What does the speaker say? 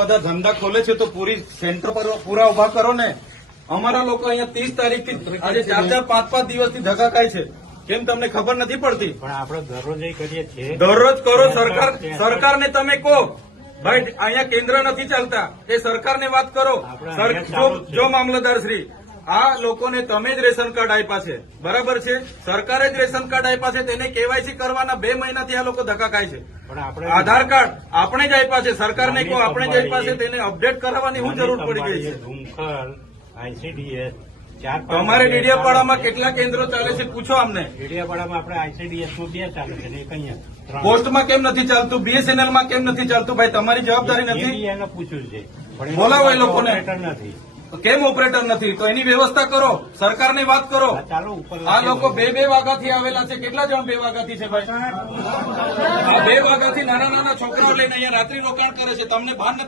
બધા ધંધા ખોલે છે તો પૂરી સેન્ટર પર પૂરા ઉભા કરો ને. અમારા લોકો અહીંયા 30 તારીખથી આજે 4-5 દિવસથી ધક્કા ખાય છે. કેમ તમને ખબર નથી પડતી? પણ આપણે દરરોજ કરીએ છીએ. દરરોજ કરો. સરકારને તમે કહો ભાઈ અહીંયા કેન્દ્ર નથી ચાલતા, એ સરકારને વાત કરો. જો મામલતદાર શ્રી, આ લોકોને તમે જ રેશન કાર્ડ આપ્યા છે, બરાબર છે? સરકારે જ રેશન કાર્ડ આપ્યા છે, તેને કેવાયસી કરવાના 2 મહિનાથી આ લોકો ધક્કા ખાય છે. આધાર કાર્ડ આપણે જ આપ્યા છે, સરકારને કહો આપણે જ આપ્યા છે, તેને અપડેટ કરાવવાની શું જરૂર પડી ગઈ છે? ધુમખલ, ICDS, તમારે ડેડિયાપાડામાં કેટલા કેન્દ્રો ચાલે છે પૂછો અમને. ડેડિયાપાડામાં આપણે ICDS નું 2 ચાલે છે ને એક અહીંયા. પોસ્ટમાં કેમ નથી ચાલતું? BSNL માં કેમ નથી ચાલતું? ભાઈ તમારી જવાબદારી નથી? એને પૂછ્યું છે, બોલાવો એ લોકોને. નથી. કેમ ઓપરેટર નથી? તો એની વ્યવસ્થા કરો, સરકારની વાત કરો. ચાલો ઉપર. આ લોકો 2 વાગ્યાથી આવેલા છે. કેટલા જણ 2 વાગ્યાથી છે ભાઈ? આ 2 વાગ્યાથી નાના છોકરાઓ લઈને અહીંયા રાત્રિ રોકાણ કરે છે. તમને ભાન નથી?